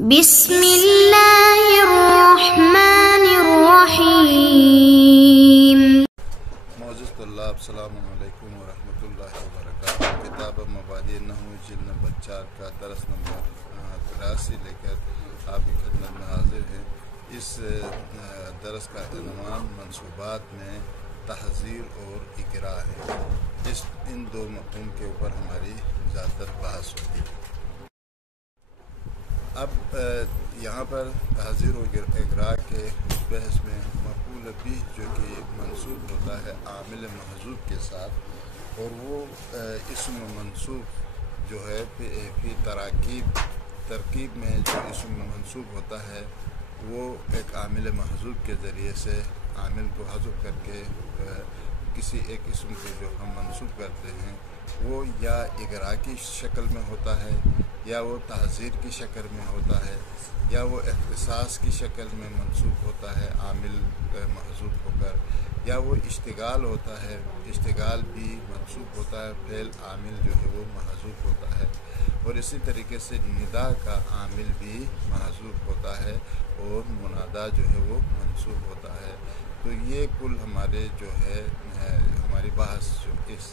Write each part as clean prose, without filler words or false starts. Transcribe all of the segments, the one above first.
بسم اللہ الرحمن الرحیم۔ معزز طلاب السلام علیکم ورحمۃ اللہ وبرکاتہ۔ کتاب مبادئ نحو جلد نمبر 4 کا درس نمبر 83 لے کر آپ کی خدمت میں حاضر ہیں۔ اس درس کا عنوان منصوبات میں تحذیر اور اغراء ہے۔ ان دو مفہوم کے اوپر ہماری زیادہ تر بحث ہوتی ہے۔ اب یہاں پر تحذیر و اغراء کے بحث میں مفعول بھی جو کہ منصوب ہوتا ہے عامل محذوف کے ساتھ، اور وہ اسم منصوب جو ہے فی ترکیب میں جو اسم منصوب ہوتا ہے وہ ایک عامل محذوف کے ذریعے سے عامل کو حذف کر کے کسی ایک اسم کو جو ہم منصوب کرتے ہیں وہ یا اغراء کی شکل میں ہوتا ہے، یا وہ تحذیر کی شکل میں ہوتا ہے، یا وہ اختصاص کی شکل میں منصوب ہوتا ہے عامل محذوف ہو کر، یا وہ اشتغال ہوتا ہے، اشتغال بھی منصوب ہوتا ہے، فعل عامل جو ہے وہ محذوف ہوتا ہے، اور اسی طریقے سے ندا کا عامل بھی محذوف ہوتا ہے اور منادا جو ہے وہ منصوب ہوتا ہے۔ تو یہ کل ہمارے جو ہے ہماری بحث جو اس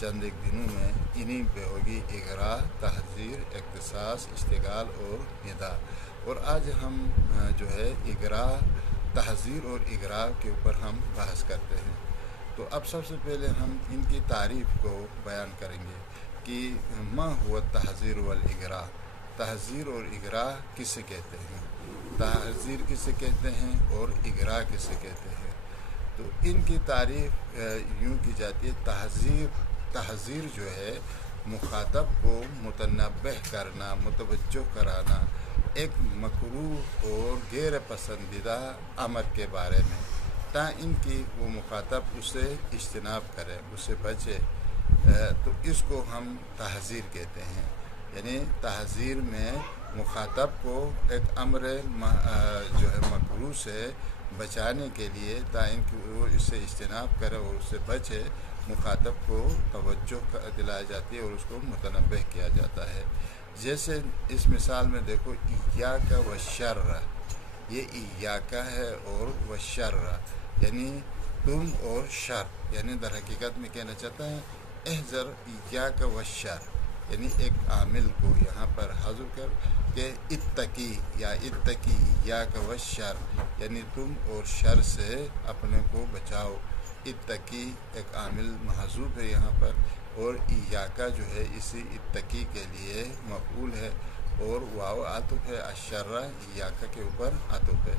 چند ایک دنوں میں انہی پہ ہوگی، اغراء، تحذیر، اختصاص، اشتغال اور ندا۔ اور آج ہم جو ہے اغراء، تحذیر اور اغراء کے اوپر ہم بحث کرتے ہیں۔ تو اب سب سے پہلے ہم ان کی تعریف کو بیان کریں گے کہ ما ہوا التحذیر والاغراء، تحذیر اور اغراء کسے کہتے ہیں، تحذیر کسے کہتے ہیں اور اغراء کسے کہتے ہیں۔ تو ان کی تعریف یوں کی جاتی ہے، تحذیر جو ہے مخاطب کو متنبہ کرنا، متوجہ کرانا ایک مکروہ اور غیر پسندیدہ امر کے بارے میں، تا ان کی وہ مخاطب اسے اجتناب کرے، اسے بچے، تو اس کو ہم تحذیر کہتے ہیں۔ یعنی تحذیر میں مخاطب کو ایک امر جو ہے مکروہ سے بچانے کے لیے، تا ان کی وہ اس سے اجتناب کرے اور اس سے بچے، مخاطب کو توجہ دلائی جاتی ہے اور اس کو متنبہ کیا جاتا ہے۔ جیسے اس مثال میں دیکھو، ایاک والشر، یہ ایاک ہے اور والشر یعنی تم اور شر، یعنی در حقیقت میں کہنا چاہتا ہے احذر ایاک والشر، یعنی ایک عامل کو یہاں پر حذف کر کہ اتقی یا اتقی ایاک والشر، یعنی تم اور شر سے اپنے کو بچاؤ۔ اتقی ایک عامل محذوف ہے یہاں پر، اور ایاکا جو ہے اسی اتقی کے لیے مفعول ہے، اور واو عطف ہے، الشر ایاکا کے اوپر عطف ہے۔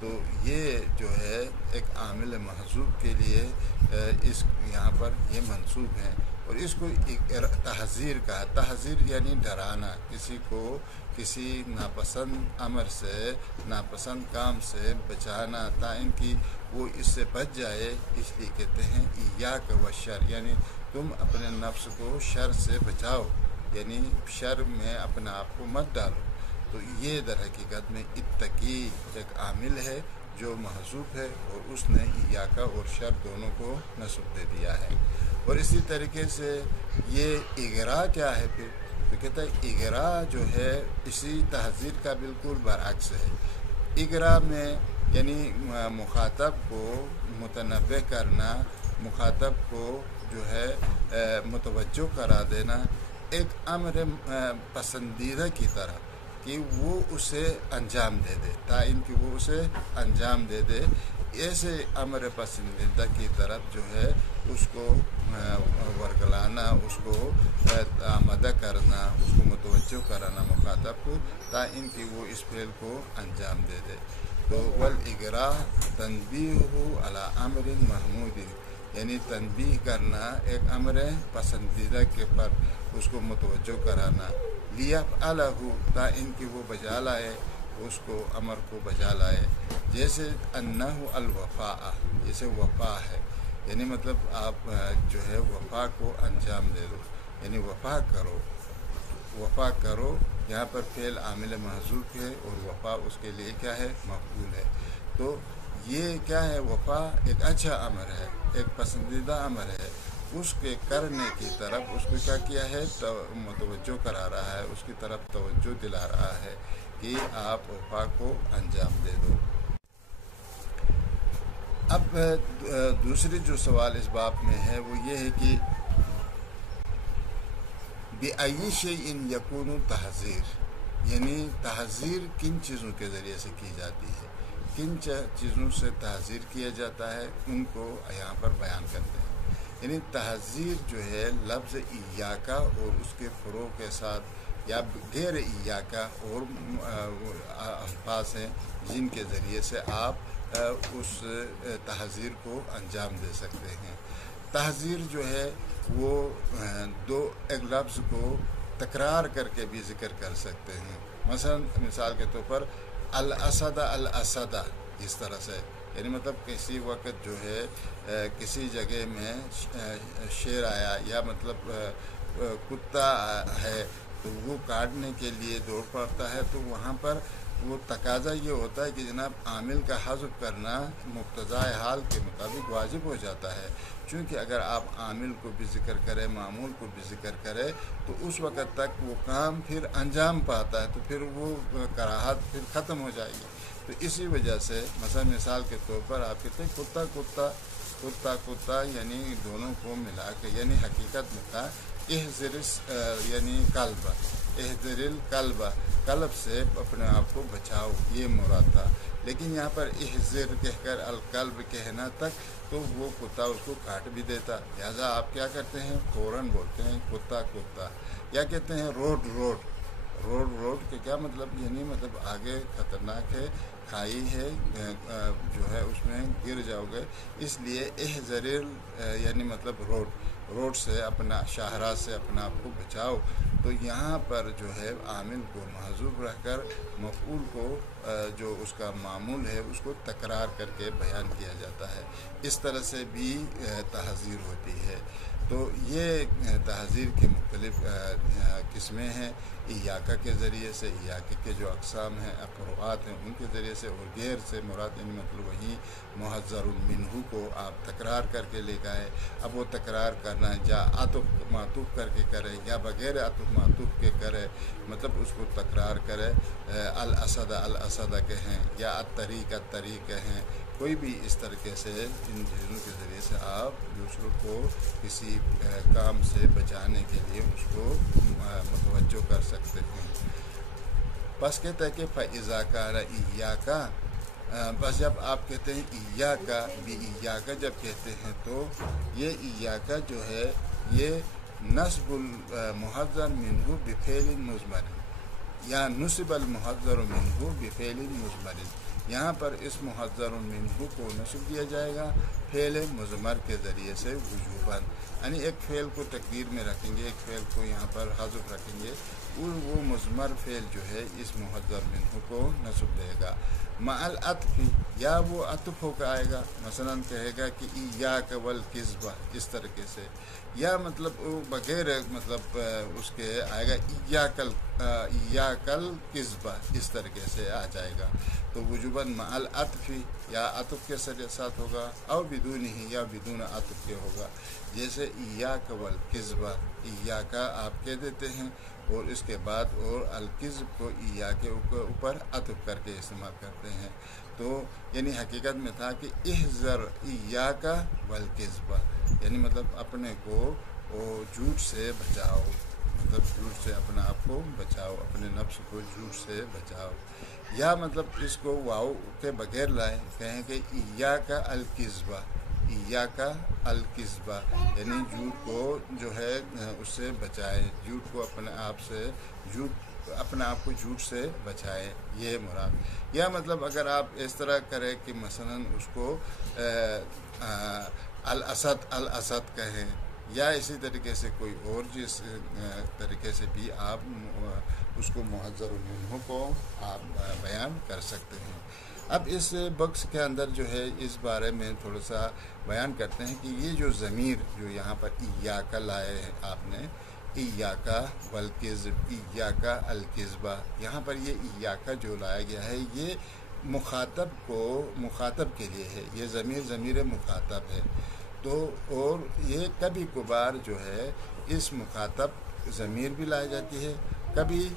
تو یہ جو ہے ایک عامل محذوف کے لیے اس یہاں پر یہ منصوب ہے، اور اس کو تحذیر کہا۔ تحذیر یعنی ڈرانا، کسی کو کسی ناپسند امر سے، ناپسند کام سے بچانا، تا ان کی وہ اس سے بچ جائے، اس لیے کہتے ہیں ایاک والشر، یعنی تم اپنے نفس کو شر سے بچاؤ، یعنی شر میں اپنے آپ کو مت ڈالو۔ تو یہ در حقیقت میں اتقی ایک عامل ہے جو محذوف ہے، اور اس نے ایاکا اور شر دونوں کو نصب دے دیا ہے۔ اور اسی طریقے سے یہ اغراء کیا ہے پھر، تو کہتا ہے اغراء جو ہے اسی تحذیر کا بالکل برعکس ہے۔ اغراء میں یعنی مخاطب کو متنبہ کرنا، مخاطب کو جو ہے متوجہ کرا دینا ایک امر پسندیدہ کی طرح، کہ وہ اسے انجام دے دے، تا ان کی وہ اسے انجام دے دے، ایسے امر پسندیدہ کی طرف جو ہے اس کو ورگلانا، اس کو آمادہ کرنا، اس کو متوجہ کرانا مخاطب کو، تا ان کی وہ اس فعل کو انجام دے دے۔ تو والاغراء تنبیہ علی امر محمود، یعنی تنبیہ کرنا ایک امر پسندیدہ کے پر اس کو متوجہ کرانا، لیفعلہ، تا ان کی وہ بجا لائے، اس کو امر کو بجا لائے۔ جیسے انہ الوفاء، جیسے وفا ہے، یعنی مطلب آپ جو ہے وفا کو انجام دے دو، یعنی وفا کرو، یہاں پر فعل عامل محذوف ہے، اور وفا اس کے لیے کیا ہے، مفعول ہے۔ تو یہ کیا ہے، وفا ایک اچھا امر ہے، ایک پسندیدہ امر ہے، اس کے کرنے کی طرف اس کو کیا کیا ہے متوجہ کرا رہا ہے، اس کی طرف توجہ دلا رہا ہے کہ آپ وفا کو انجام دے دو۔ اب دوسری جو سوال اس باب میں ہے وہ یہ ہے کہ بِأَيِّ شَيْءٍ يَكُونُ تحذیر، یعنی تحذیر کن چیزوں کے ذریعے سے کی جاتی ہے، کن چیزوں سے تحذیر کیا جاتا ہے، ان کو یہاں پر بیان کرتے ہیں۔ یعنی تحذیر جو ہے لفظ ایاکا اور اس کے فروع کے ساتھ یا غیر ایاکا اور الفاظ ہیں جن کے ذریعے سے آپ اس تحذیر کو انجام دے سکتے ہیں۔ تحذیر جو ہے وہ ایک لفظ کو تکرار کر کے بھی ذکر کر سکتے ہیں۔ مثلا مثال کے طور پر الاسد الاسد، اس طرح سے، یعنی مطلب کسی وقت جو ہے کسی جگہ میں شیر آیا یا مطلب کتا ہے تو وہ کاٹنے کے لیے دوڑ پڑتا ہے، تو وہاں پر وہ تقاضا یہ ہوتا ہے کہ جناب عامل کا حذف کرنا مقتضائے حال کے مطابق واجب ہو جاتا ہے، چونکہ اگر آپ عامل کو بھی ذکر کریں معمول کو بھی ذکر کریں تو اس وقت تک وہ کام پھر انجام پاتا ہے، تو پھر وہ کراہت پھر ختم ہو جائے گی۔ تو اسی وجہ سے مثلا مثال کے طور پر آپ کہتے ہیں کتا کتا، کتا کتا، یعنی دونوں کو ملا کے، یعنی حقیقت میں تھا احذر یعنی قلب، احذر القلب، قلب سے اپنے آپ کو بچاؤ، یہ مراد تھا۔ لیکن یہاں پر احذر کہہ کر القلب کہنا تک تو وہ کتا اس کو کاٹ بھی دیتا، لہذا آپ کیا کرتے ہیں فوراً بولتے ہیں کتا کتا، یا کہتے ہیں روڈ روڈ، روڈ روڈ کے کیا مطلب، یعنی مطلب آگے خطرناک ہے، کھائی ہے، جو ہے اس میں گر جاؤ گے، اس لیے احذر یعنی مطلب روڈ سے اپنا شاہراہ سے اپنا آپ کو بچاؤ۔ تو یہاں پر جو ہے عامل کو محذوف رکھ کر مفعول کو جو اس کا معمول ہے اس کو تکرار کر کے بیان کیا جاتا ہے، اس طرح سے بھی تحذیر ہوتی ہے۔ تو یہ تحذیر کی مختلف قسمیں ہیں، ایاکا کے ذریعے سے، ایاکا کے جو اقسام ہیں فروعات ہیں ان کے ذریعے سے، اور غیر سے مراد یعنی مطلب وہی محذر منہ کو آپ تکرار کر کے لے گئے، اب وہ تکرار کرنا ہے یا عطف معطوف کر کے کرے یا بغیر عطف معطوف کے کرے، مطلب اس کو تکرار کرے، الاسد الاسد کہیں یا الطریق الطریق کہیں، کوئی بھی اس طریقے سے ان چیزوں کے ذریعے سے آپ دوسروں کو کسی کام سے بچانے کے لیے اس کو متوجہ کر سکتے ہیں۔ بس کہتا ہے کہ فَإِذَا كَانَ إِيَّاكَ، بس جب آپ کہتے ہیں ایاکا بھی ایاکا جب کہتے ہیں تو یہ ایاکا جو ہے یہ نصب المحذر منہ بفعل مضمر، یا نصب المحذر منہ بفعل مضمر، یہاں پر اس محذر منہ کو نصب دیا جائے گا فعل مضمر کے ذریعے سے وجوباً، یعنی ایک فعل کو تقدیر میں رکھیں گے، ایک فعل کو یہاں پر حذف رکھیں گے، وہ مضمر فعل جو ہے اس محذر منہ کو نصب دے گا۔ مع العطف، یا وہ عطف ہو کے آئے گا، مثلا کہے گا کہ ایاک والکذب، اس طریقے سے، یا مطلب بغیر مطلب اس کے آئے گا ایاک الکذب، اس طریقے سے آ جائے گا، تو وجوباً مع العطف یا عطف کے ساتھ ہوگا، اور بدون ہی یا بدون عطف کے ہوگا، جیسے ایاک والکذب، ایاکا آپ کہہ دیتے ہیں اور اس کے بعد اور الکذب کو ایا کے اوپر عطف کر کے استعمال کرتے ہیں، تو یعنی حقیقت میں تھا کہ احذر ایاکا والکذب، یعنی مطلب اپنے کو جھوٹ سے بچاؤ، مطلب جھوٹ سے اپنا آپ کو بچاؤ، اپنے نفس کو جھوٹ سے بچاؤ، یا مطلب اس کو واو کے بغیر لائیں، کہیں کہ ایاکا الکذب، ایاکا الکذب، یعنی جھوٹ کو جو ہے اس سے بچائے، جھوٹ کو اپنے آپ کو جھوٹ سے بچائے، یہ مراد، یا مطلب اگر آپ اس طرح کریں کہ مثلا اس کو الاسد الاسد کہیں، یا اسی طریقے سے کوئی اور جس طریقے سے بھی آپ اس کو محذر منہ کو آپ بیان کر سکتے ہیں۔ اب اس بکس کے اندر جو ہے اس بارے میں تھوڑا سا بیان کرتے ہیں کہ یہ جو ضمیر جو یہاں پر ایاکا لائے ہیں آپ نے، ایاکا والکذب، ایاکا الکذبہ، یہاں پر یہ ایاکا جو لایا گیا ہے یہ مخاطب کے لیے ہے، یہ ضمیر مخاطب ہے، تو اور یہ کبھی کبھار جو ہے اس مخاطب ضمیر بھی لائی جاتی ہے، کبھی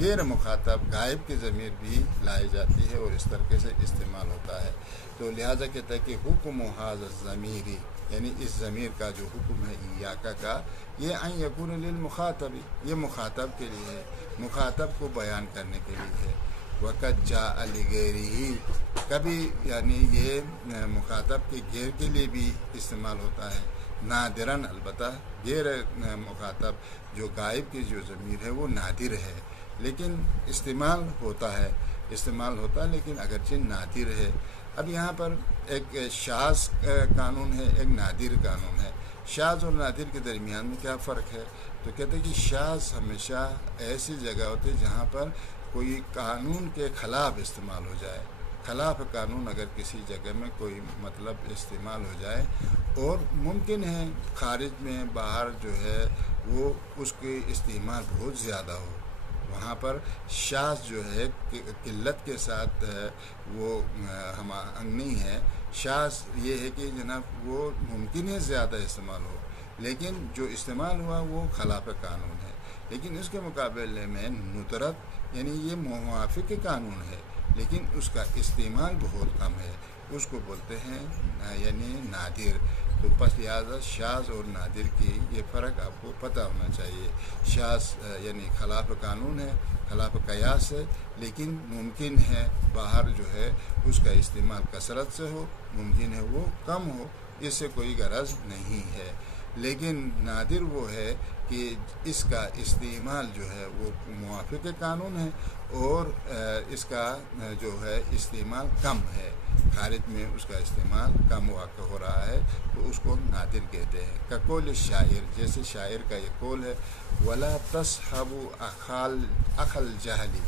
غیر مخاطب غائب کی ضمیر بھی لائی جاتی ہے اور اس طریقے سے استعمال ہوتا ہے۔ تو لہٰذا کہتا ہے کہ حکم ھذا الضمیری، یعنی اس ضمیر کا جو حکم ہے ایاکا کا، یہ ان یکون للمخاطب، یہ مخاطب کے لیے ہے، مخاطب کو بیان کرنے کے لیے ہے۔ وقت جاء لغیرہ، کبھی یعنی یہ مخاطب کے غیر کے لیے بھی استعمال ہوتا ہے، نادراً، البتہ غیر مخاطب جو غائب کی جو ضمیر ہے وہ نادر ہے، لیکن استعمال ہوتا ہے لیکن اگرچہ نادر ہے۔ اب یہاں پر ایک شاذ قانون ہے، ایک نادر قانون ہے۔ شاذ اور نادر کے درمیان میں کیا فرق ہے؟ تو کہتے ہیں کہ شاذ ہمیشہ ایسی جگہ ہوتی ہے جہاں پر کوئی قانون کے خلاف استعمال ہو جائے، خلاف قانون اگر کسی جگہ میں کوئی مطلب استعمال ہو جائے، اور ممکن ہے خارج میں باہر جو ہے وہ اس کی استعمال بہت زیادہ ہو، وہاں پر شاذ جو ہے قلت کے ساتھ وہ ہم آہنگ نہیں ہے۔ شاذ یہ ہے کہ جناب وہ ممکن ہے زیادہ استعمال ہو، لیکن جو استعمال ہوا وہ خلاف قانون ہے۔ لیکن اس کے مقابلے میں ندرت یعنی یہ موافق قانون ہے، لیکن اس کا استعمال بہت کم ہے، اس کو بولتے ہیں یعنی نادر۔ تو پس لہٰذا شاذ اور نادر کی یہ فرق آپ کو پتہ ہونا چاہیے۔ شاذ یعنی خلاف قانون ہے، خلاف قیاس ہے، لیکن ممکن ہے باہر جو ہے اس کا استعمال کثرت سے ہو، ممکن ہے وہ کم ہو، اس سے کوئی غرض نہیں ہے۔ لیکن نادر وہ ہے کہ اس کا استعمال جو ہے وہ موافق قانون ہے اور اس کا جو ہے استعمال کم ہے، خارج میں اس کا استعمال کم واقع ہو رہا ہے، تو اس کو نادر کہتے ہیں۔ کقول شاعر، جیسے شاعر کا یہ قول ہے، ولا تصحبوا اخ الجہل،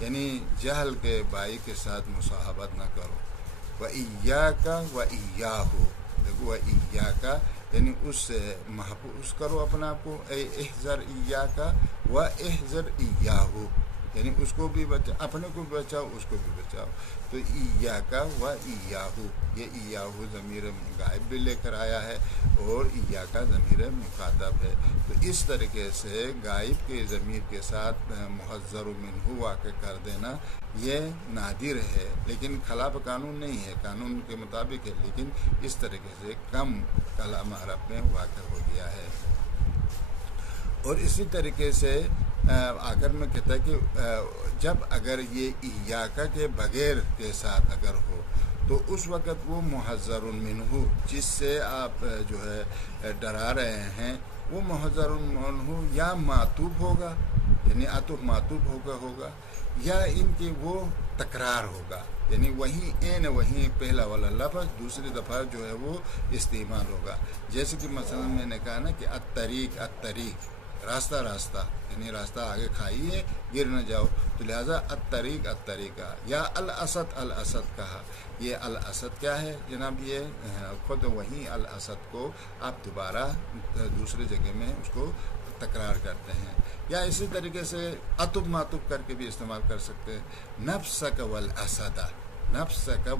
یعنی جہل کے بھائی کے ساتھ مصاحبت نہ کرو، وإیاک وإیاہ، دیکھو وإیاک یعنی اس سے محفوظ کرو اپنے آپ کو، احذر ایاک واحذر ایاہ، یعنی اس کو بھی اپنے کو بھی بچاؤ، اس کو بھی بچاؤ۔ تو ایاک وإیاہ، یہ ایاہ ضمیر غائب بھی لے کر آیا ہے اور ایاک ضمیر مخاطب ہے۔ تو اس طریقے سے غائب کے ضمیر کے ساتھ محذر منہ واقع کر دینا یہ نادر ہے، لیکن خلاف قانون نہیں ہے، قانون کے مطابق ہے، لیکن اس طریقے سے کم کلام عرب میں واقع ہو گیا ہے۔ اور اسی طریقے سے آخر میں کہتا ہے کہ جب اگر یہ ایاکا کے بغیر کے ساتھ اگر ہو تو اس وقت وہ محذر منہ، جس سے آپ جو ہے ڈرا رہے ہیں، وہ محذر منہ یا معطوف ہوگا، یعنی عطف معطوف ہوگا یا ان کی وہ تکرار ہوگا، یعنی وہیں پہلا والا لفظ دوسری دفعہ جو ہے وہ استعمال ہوگا۔ جیسے کہ مثلا میں نے کہا نا کہ الطریق، راستہ، یعنی راستہ آگے کھائیے گر نہ جاؤ، تو لہٰذا الطریقہ، یا الاسد کہا۔ یہ الاسد کیا ہے جناب؟ یہ خود وہیں الاسد کو آپ دوبارہ دوسری جگہ میں اس کو تکرار کرتے ہیں، یا اسی طریقے سے عطف معطوف کر کے بھی استعمال کر سکتے ہیں۔ نفسک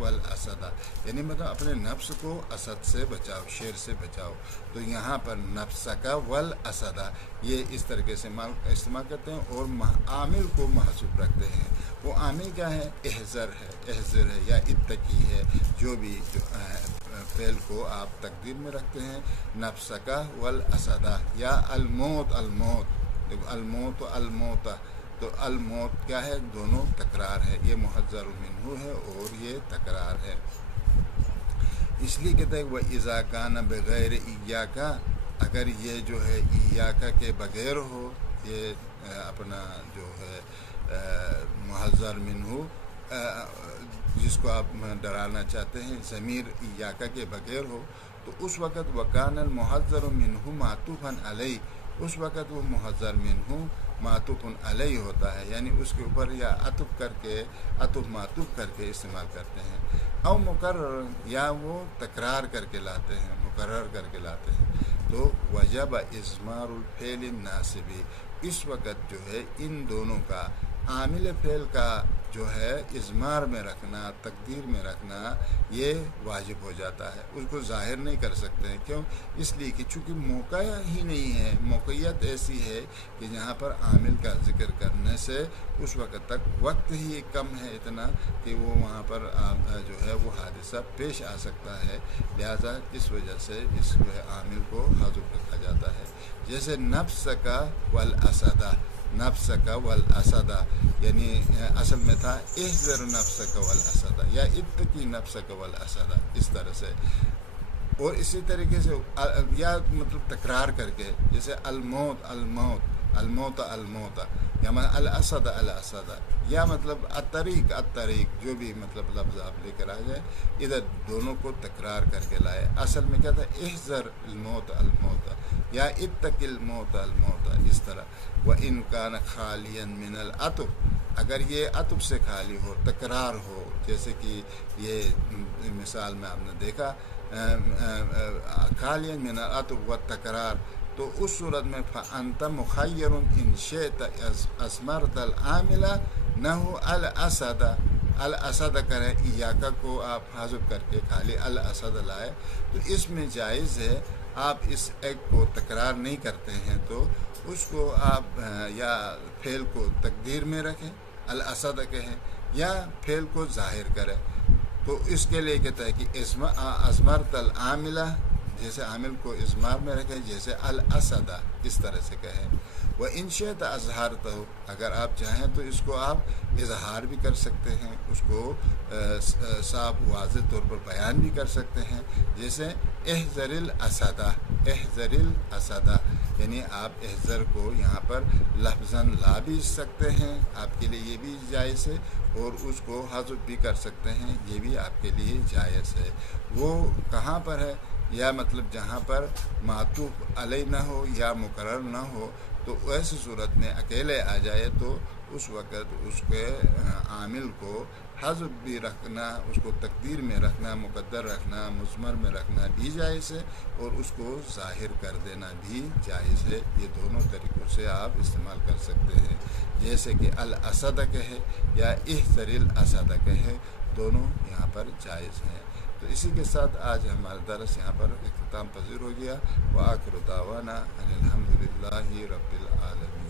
والاسد، یعنی مطلب اپنے نفس کو اسد سے بچاؤ، شیر سے بچاؤ۔ تو یہاں پر نفسک والاسد یہ اس طریقے سے استعمال کرتے ہیں اور عامل کو محسوب رکھتے ہیں۔ وہ عامل کیا ہے؟ احذر ہے یا اتقی ہے، جو بھی فعل کو آپ تقدیر میں رکھتے ہیں، نفسک والاسد، یا الموت، دیکھو الموت، تو الموت کیا ہے؟ دونوں تکرار ہے، یہ محذر منہ ہے اور یہ تکرار ہے۔ اس لیے کہتے ہیں وَإِذَا كَانَ بغیر ایاکا، اگر یہ جو ہے ایاکا کے بغیر ہو، یہ اپنا جو ہے محذر منہ جس کو آپ ڈرانا چاہتے ہیں، ضمیر ایاکا کے بغیر ہو، تو اس وقت وَكَانَ الْمُحَذَّرُ مِنْهُ مَعْطُوفًا عَلَيْهِ، اس وقت وہ محذر منہ معطوف علیہ ہوتا ہے، یعنی اس کے اوپر یا عطف معطوف کر کے استعمال کرتے ہیں، او مقرر، یا وہ تکرار کر کے لاتے ہیں، مقرر کر کے لاتے ہیں۔ تو وجب اضمار الفعل الناصب، اس وقت جو ہے ان دونوں کا عامل فعل کا جو ہے اضمار میں رکھنا، تقدیر میں رکھنا، یہ واجب ہو جاتا ہے، اس کو ظاہر نہیں کر سکتے ہیں۔ کیوں؟ اس لیے کہ چونکہ موقع ہی نہیں ہے، موقعیت ایسی ہے کہ جہاں پر عامل کا ذکر کرنے سے اس وقت تک وقت ہی کم ہے اتنا کہ وہ وہاں پر جو ہے وہ حادثہ پیش آ سکتا ہے، لہذا اس وجہ سے اس عامل کو حذف رکھا جاتا ہے۔ جیسے نفس کا والاسدہ، نفس کا والاسدہ، یعنی اصل میں تھا احذر نفس کا والاسدہ یا اتقی نفس کا والاسدہ، اس طرح سے۔ اور اسی طریقے سے یا مطلب تکرار کر کے، جیسے الموت الموت، الموت الموت، یا الاسد الاسد، یا مطلب الطریق الطریق، جو بھی مطلب لفظ آپ لے کر آ جائے، ادھر دونوں کو تکرار کر کے لائے۔ اصل میں کیا تھا؟ احذر الموت الموت یا اتق الموت الموت، اس طرح۔ وَإِنْ كَانَ خَالِيًا مِنَ الْعَطْفِ، اگر یہ عطف سے خالی ہو، تکرار ہو، جیسے کہ یہ مثال میں آپ نے دیکھا خَالِيًا مِنَ الْعَطْفِ وَالتَّكْرَارِ، تو اس صورت میں فَأَنْتَ مُخَيَّرٌ إِنْ شِئْتَ أَضْمَرْتَ الْعَامِلَ نَحْوَ الْأَسَدَ، الاسد کریں، ایاکا کو آپ حذف کر کے خالی الاسد لائے، تو اس میں جائز ہے۔ آپ اس ایک کو تکرار نہیں کرتے ہیں تو اس کو آپ یا فعل کو تقدیر میں رکھیں، الاسد کہیں، یا فعل کو ظاہر کریں۔ تو اس کے لیے کہتا ہے کہ ازمرت العاملہ، جیسے عامل کو اضمار میں رکھیں، جیسے الاسد، اس طرح سے کہیں۔ وہ انشیت اظہار، تو اگر آپ چاہیں تو اس کو آپ اظہار بھی کر سکتے ہیں، اس کو صاف واضح طور پر بیان بھی کر سکتے ہیں، جیسے احذر الاسد، احذر الاسد، یعنی آپ احذر کو یہاں پر لفظاً لا بھی سکتے ہیں، آپ کے لیے یہ بھی جائز ہے، اور اس کو حذف بھی کر سکتے ہیں، یہ بھی آپ کے لیے جائز ہے۔ وہ کہاں پر ہے؟ یا مطلب جہاں پر معطوف علیہ نہ ہو یا مقرر نہ ہو، تو ایسی صورت میں اکیلے آ جائے تو اس وقت اس کے عامل کو حذف بھی رکھنا، اس کو تقدیر میں رکھنا، مقدر رکھنا، مضمر میں رکھنا بھی جائز ہے، اور اس کو ظاہر کر دینا بھی جائز ہے۔ یہ دونوں طریقوں سے آپ استعمال کر سکتے ہیں، جیسے کہ الاسد کہے یا احذر الاسد کہے، دونوں یہاں پر جائز ہیں۔ تو اسی کے ساتھ آج ہمارا درس یہاں پر اختتام پذیر ہو گیا۔ وآخر دعوانا ان الحمد للہ رب العالمین۔